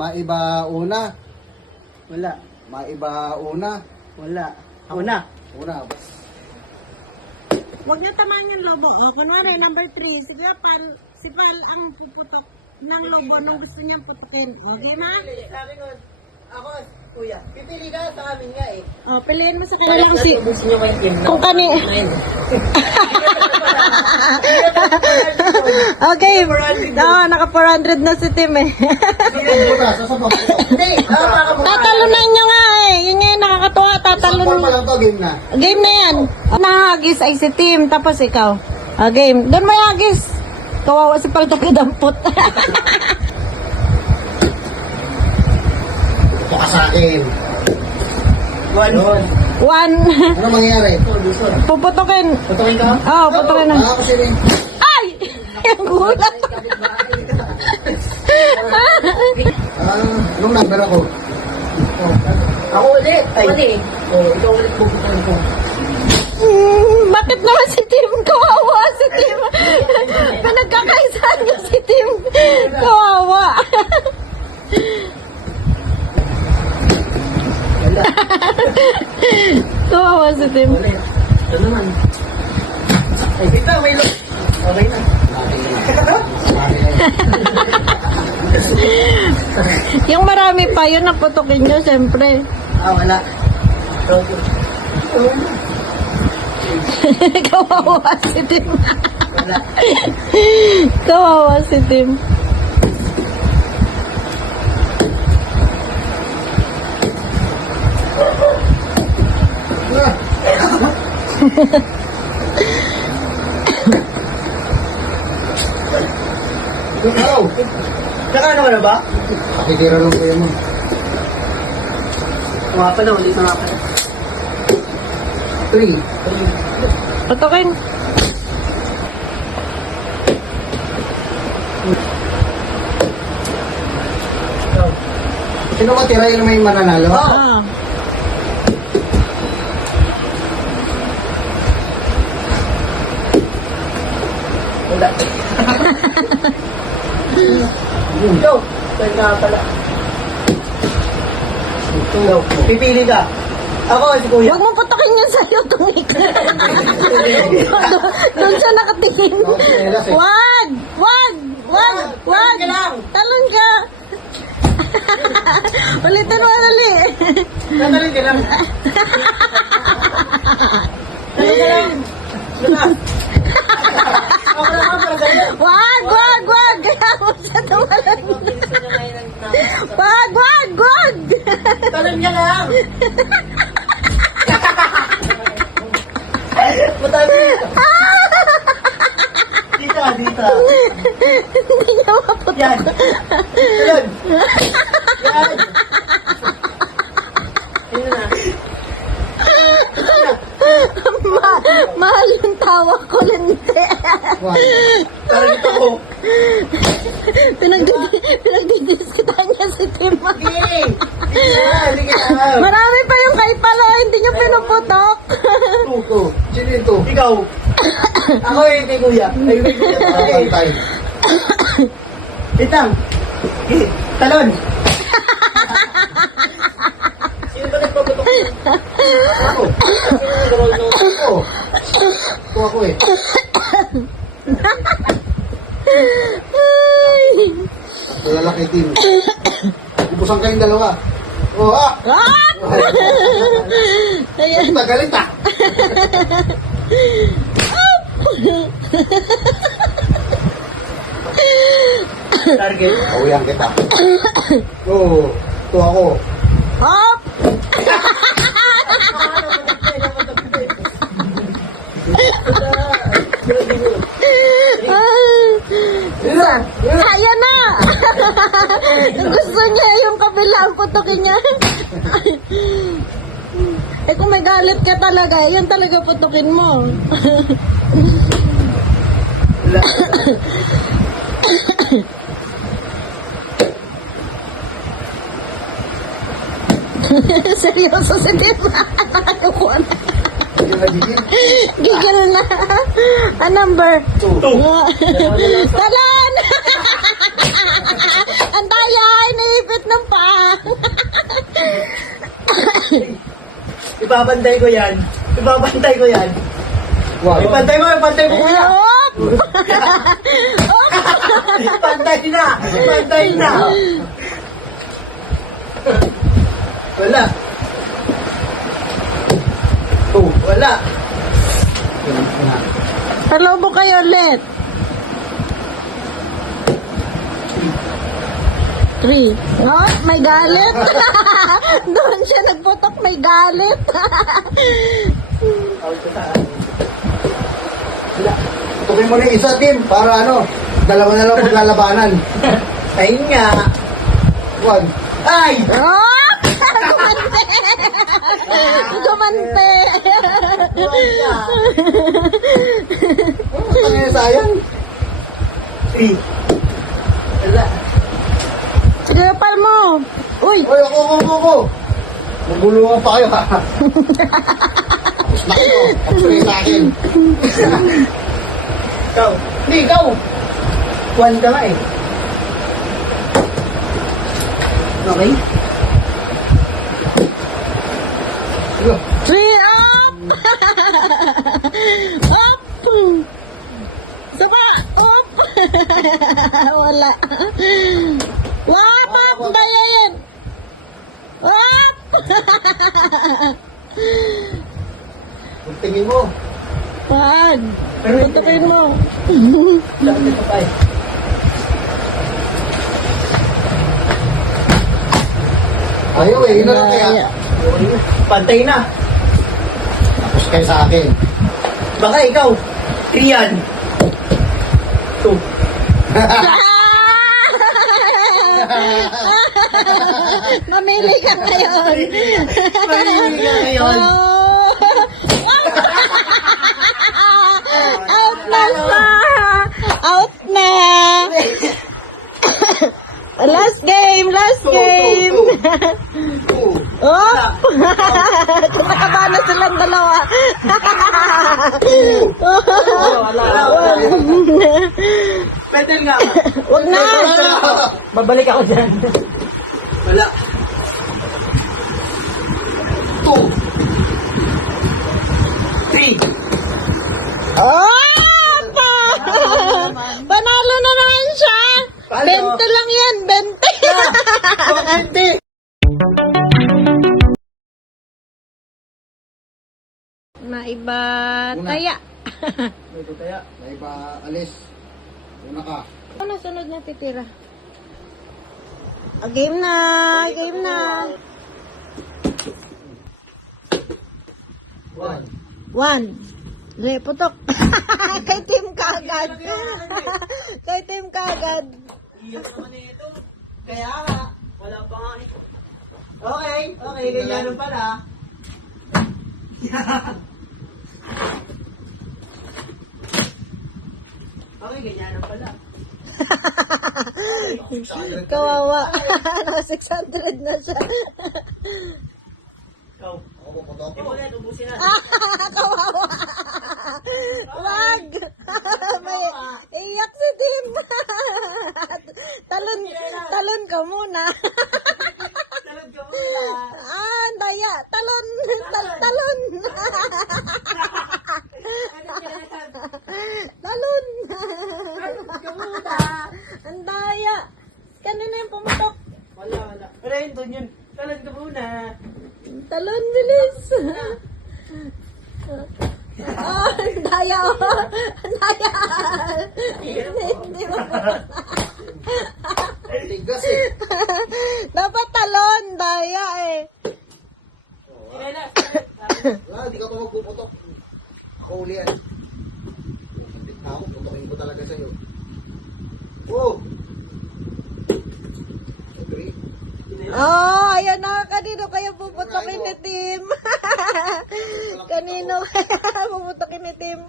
Maiba una. Wala. Maiba una. Wala. Ako na. Una. Huwag niyo tamaan yung lobo. O, kunwari, number 3. Si Pal ang puputok ng lobo nung gusto niyang putukin. Okay, ma? Sabi ko, ako, kuya, pipili ka sa amin nga eh. O, piliin mo sa kanilang si... Gusto nyo kayo team. Kung kani... Okay. Naka 400 na si Tim eh. Hindi, Tatalunan nyo nga eh. Yun nga yung nakakatuwa. Sample pa lang to, game na. Game na yan. Nahagis ay si Tim. Tapos ikaw. Game. Doon mo hagis. Kawawa si Pal tagadampot. Baka sa akin. One. Ano mangyayari? Puputokin. Tutukin ka? Oo, puputokin na. Ako sila. Ay! Ang gulat. Anong number ako? Ako ulit. Ay, ikaw ulit puputukin ko. Bakit naman si Tim? Kawawa si Tim. Pinagkakaisahan niya si Tim. Kawawa. Kawawa si Tim. Ulit. Ito naman. Ay, ikaw, may look. Okay na. Yung marami pa, yun ang putukin nyo, siyempre. Wala. Kawawa si Tim. Wala. Kawawa si Tim. Ikaw. Nakano ka na ba? Pakitira lang kuya mo. Mga pa na, ulit na nga pa. 3. Putukin. Sino matira yung may mananalo? Ah. Wala. Go! Pwede nga pala. Go. Pipili ka. Ako, si kuya. Huwag mo putukin yun sa'yo, tumikit. Doon siya nakatingin. Wag! Wag! Wag! Wag! Talon ka lang. Talon ka! Ulitin mo, dali. Nanalig ka lang. Nanalig ka lang. Luna. Ako naman pala ganyan. Wag! Wag! Wag! Kaya mo siya tumalan. Wag! Wag! Wag! Talon ka lang. Matami. Dito, dito. Hindi niya maputok. Yan. Talon. Yan. Yun na. Mahal yung tawa ko, lente. Talon ako. Pinagdidiskitan niya si Tim. Sige. Sige na. Marami pa yung kay Palo, hindi niyo pinuputok. Tuto. Sino yung to? Ikaw. Ako yung kay kuya. Ay, kay kuya. Okay. Tayo. Itang. Talon. Sino ba nagpapatok? Ako. Ako. Ito ako eh. Lalaki team. Ubusan kayong dalawa. Oh, ah! Ah! Ayan. Galit ah! Target. Awihan kita. Oo. Ito ako. Hop! Ayan na! Gusto niya yung kabila ang putukin niya. Eh kung may galit ka talaga, yan talaga putukin mo. Seryoso si Tim. Nakakuha na. Gigil na. A number. 2. Talan! Ang daya, iniipit na Ipapantay ko yan. Ipapantay ko yan. Wow. Ipantay mo, ipantay mo kuya. Op! Ipantay na. Ipantay na. Wala. Oh, wala. Palobo kayo ulit. 3. No? May galit. Doon siya nagputok, may galit. Tukin mo na yung isa, Tim, para ano, dalawa na lang maglalabanan. Ayun nga. Wag. Ay! Oh! Gumante! Gumante! Ano yung sayang? 3. Wala. Sige, pal mo. Uy! Oy, ako. Magulungan pa kayo, ha? Tapos na kayo. Tapos na sa akin. Ikaw. Hindi, ikaw. 1 ka nga eh. Okay? 3 up! Up! Sapa! Up! Wala. Wap! Up! Daya yan! Wap! Tingin mo. Pag! Tutukin mo. Dapat ito pa eh. Ayaw eh, yun na lang kaya. Pantay na. Tapos kayo sa akin. Baka ikaw. 3 yan. 2. Mamili ka ngayon. Mamili ka ngayon. Out na siya. Out na. Last game. Oh! Kumakabahan na silang dalawa. Wala. Pedal nga. Wag na. Babalik ako dyan. Wala. 2. 3. Oh! Panalo na naman siya. Paano? 20 lang yan. 20. Maiba taya. Ito kaya. May ba, alis. Una ka. Ano sunod na titira? Game na. 1. Putok. Kay team kagad. Kay team kagad. Iyak naman ito. Kaya nga. Wala pa nga. Okay, ganyan pala. Okay, ganyan pala. Kawawa. 600 na siya. Ikaw. Ako puputok. Hindi mo na, ubusin na. Kawawa. Wag. May iyak si Tim. Talon ka muna. Talod ka muna. Daya. Talon. Talon. Talod ka muna. Ang daya. Kanina yung pumutok. Wala. Pero yun, doon yun. Talod ka muna. Talon, bilis. Ang daya. Ang daya. Hindi mo. Tigas eh. Dapat talon, daya eh. Sinela. Wala, hindi ka pa magpuputok. Ako uli yan. Kapit na ako, putokin ko talaga sa'yo. Oh! 3. Ayan na. Kanino kaya puputokin ni Tim? Kanino kaya puputokin ni Tim?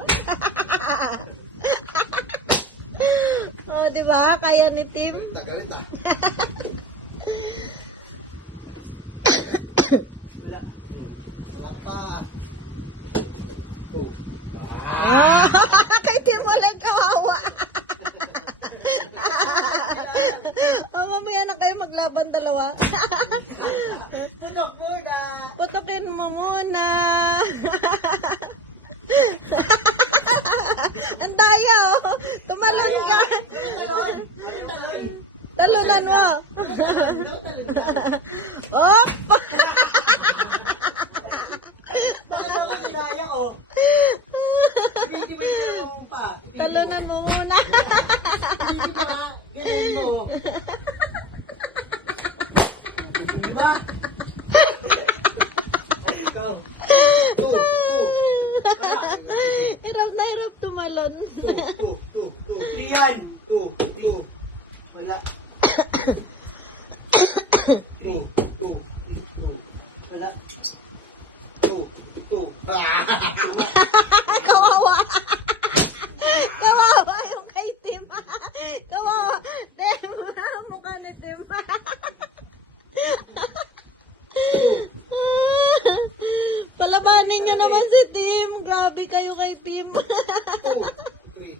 Diba? Kaya ni Tim. Tagalit ah. Wala pa. Oh. Kay Tim walang kawawa. Mamaya na kayo maglaban dalawa. Putok muna. Putokin mo. mo muna. Ang daya, oh. Tumalon ka. Talunan mo. Oh! Bakit ako sinaya ko? Ibigay mo pa. Talunan mo muna. Ibigay mo ha. Ganyan mo. Diba? Ikaw. Two. Hirap na hirap tumalon. Two. Riyan. Two. Wala. Two. Wala. Two. Kawawa. Kawawa yung kay Tim. Kawawa. Tim, mukha ni Tim. Palabanin nyo naman si Tim. Grabe kayo kay Tim. Two. Three.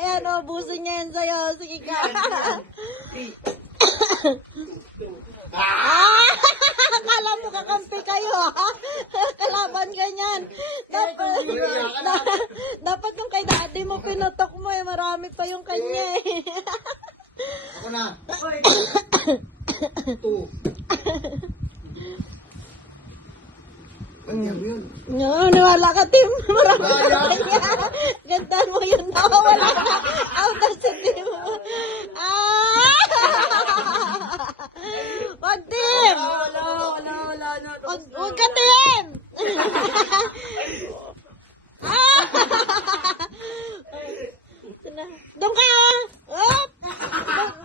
Ayan, ubusin niya yan sa'yo. Sige ka. Akala mo kakampi kayo, ha? Kalaban ganyan. Dapat yung kay daddy mo pinutok mo eh. Marami pa yung kanya eh. Ako na. Two. Ganyan mo yun. No, nawala ka, Tim. Marami pa kanya. Ganda mo yun. Nawala ka. Out na si Tim. Wag, Tim. Wala na. Wag ka, Tim. Doon ka.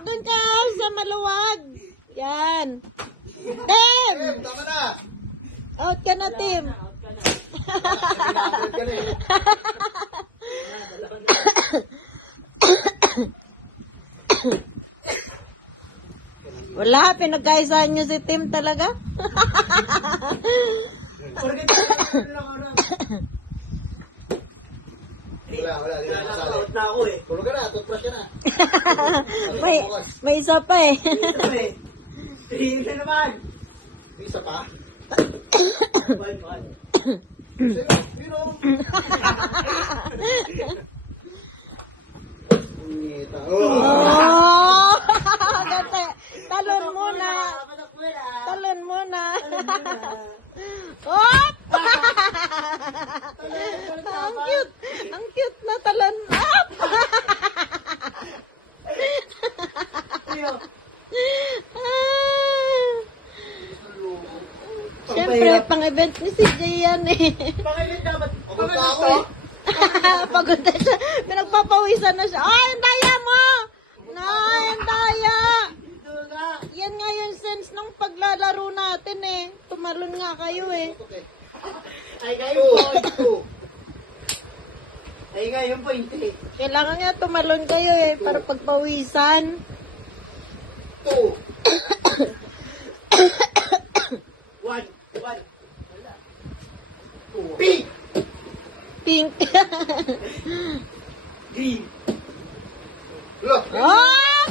Doon ka sa maluwag. Yan. Tim. Tama na. Out ka na, Tim. Pinapit ka na eh. Wala, pinagkaisahan nyo si Tim talaga. Wala. Di na masali. Out na ako eh. Tulog ka na. Toothbrush ka na. may isa pa eh. Ito eh. Tingin na naman. May isa pa. One. You know. Ngita. Oh! Gante. Talon muna. Talon muna. Oh! Ang cute. Ang cute na talon. Up! Siyempre, pang-event ni CJ yan eh. Pakilit dapat. Pagod na ako eh. Pagod na siya. Pinagpapawisan na siya. Ay, ang daya mo! Nay, ang daya! Yan nga yung sense ng paglalaro natin eh. Tumalon nga kayo eh. Ay, ngayon point. Two. Ay, ngayon point eh. Kailangan nga tumalon kayo eh. Para pagpawisan. Two. One. Two. Pink. Pink. Green. Look. Oh!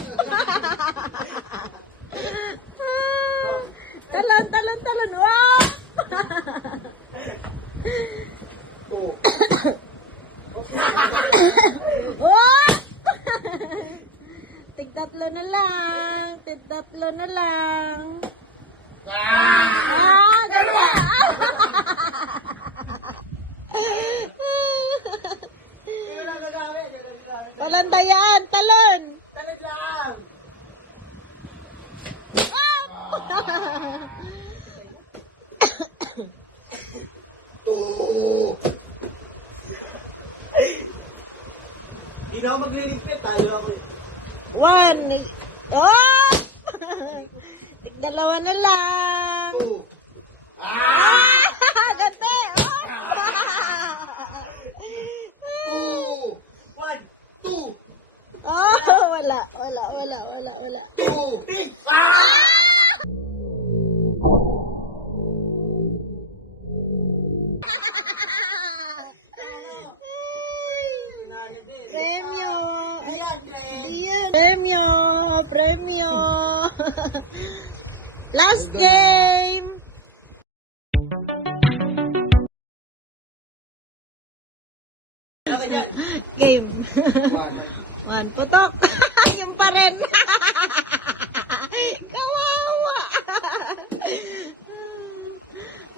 Talon. Wow! Two. Oh! Tigtatlo na lang. Ganda! Wala gagamit. Palandayaan, talon! Talag lang. Two. Di na ako magliligpit. Tayo ako eh. One. Oh! Tigdalawa na lang. Two. Gante! Oh! Two. One. Two. Oh, wala. wala. 2. Premyo. Premyo. Premyo. Last game. Game. 1. Putok. Yung pa rin. Kawawa.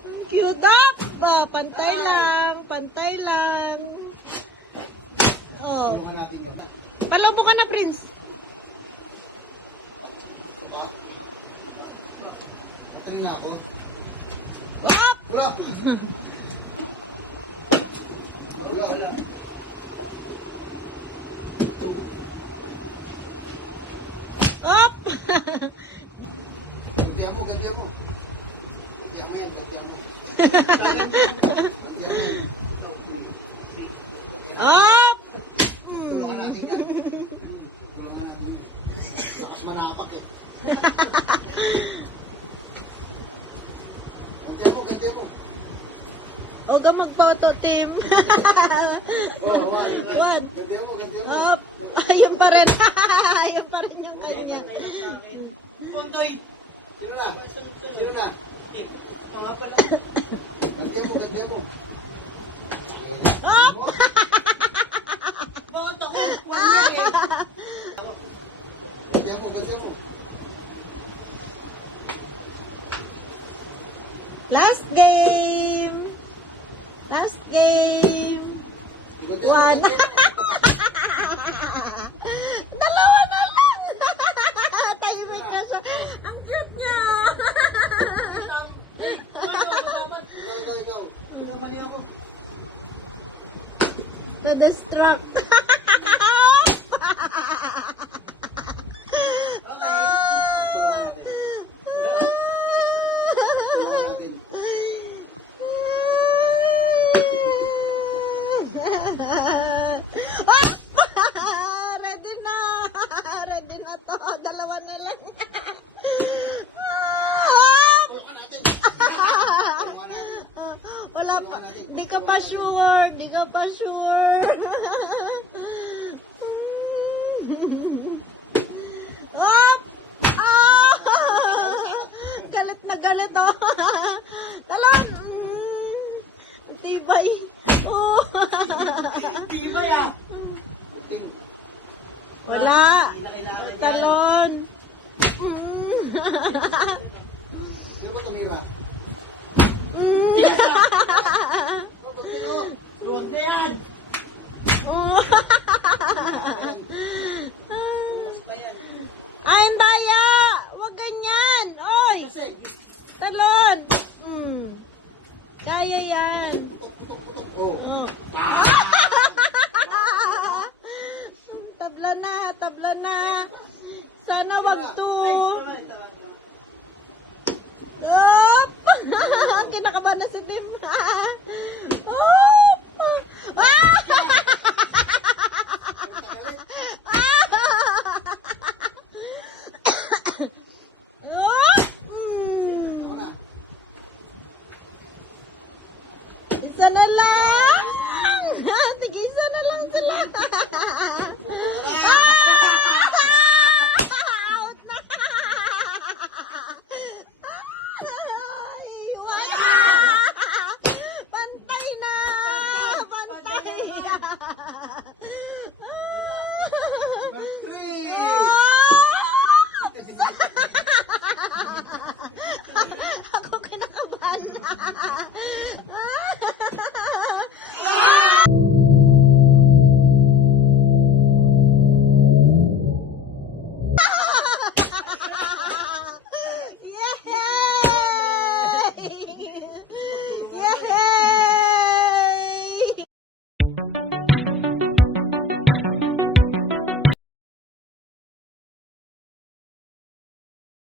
Ang cute up. Pantay lang. Oh. Tulungan natin yun. Palobo ka na, Prince. Patayin na ako. Up! Wala. Wala. Up! Gantihan mo. Gantihan mo yan. Gantihan mo. Gantihan mo yan. Up! Tulungan natin yan. Tulungan natin yan. Lakas manapak eh. Gantihan mo. Huwag ka magphoto, Tim. Oh, 1. 1. Gantihan mo. Up! Ayun pa rin. Ayun pa rin yung kanya. Puntoy. Sino na? Mga pala. Gantihan mo. Up! Bakit ako? 1 year eh. Gantihan mo. Last game. 1. Dalawa na lang. Tahimik na siya. Ang cute niya. Ikaw. Mali ako. To distract. Ready na to. Dalawa na lang. Wala pa. Di ka pa sure. Op! Ah! Galit na galit, oh. Talon! Ang tibay. Oh. Tibay ah. Wala. Hindi na kailangan yan. Talon. Sino ba tumira? Ronde yan. Oh. Ay, Daya! Huwag ganyan! Oy! Kasi, Talon! Kaya yan. Putok. Oh. Oh. Tabla na. Sana wag to. Op! Kinakabahan na si Tim. Op! Isa na lang! Sige, isa na lang sila. Out na! Ay, wala! Pantay na! Pantay! Ako kinakabahan na.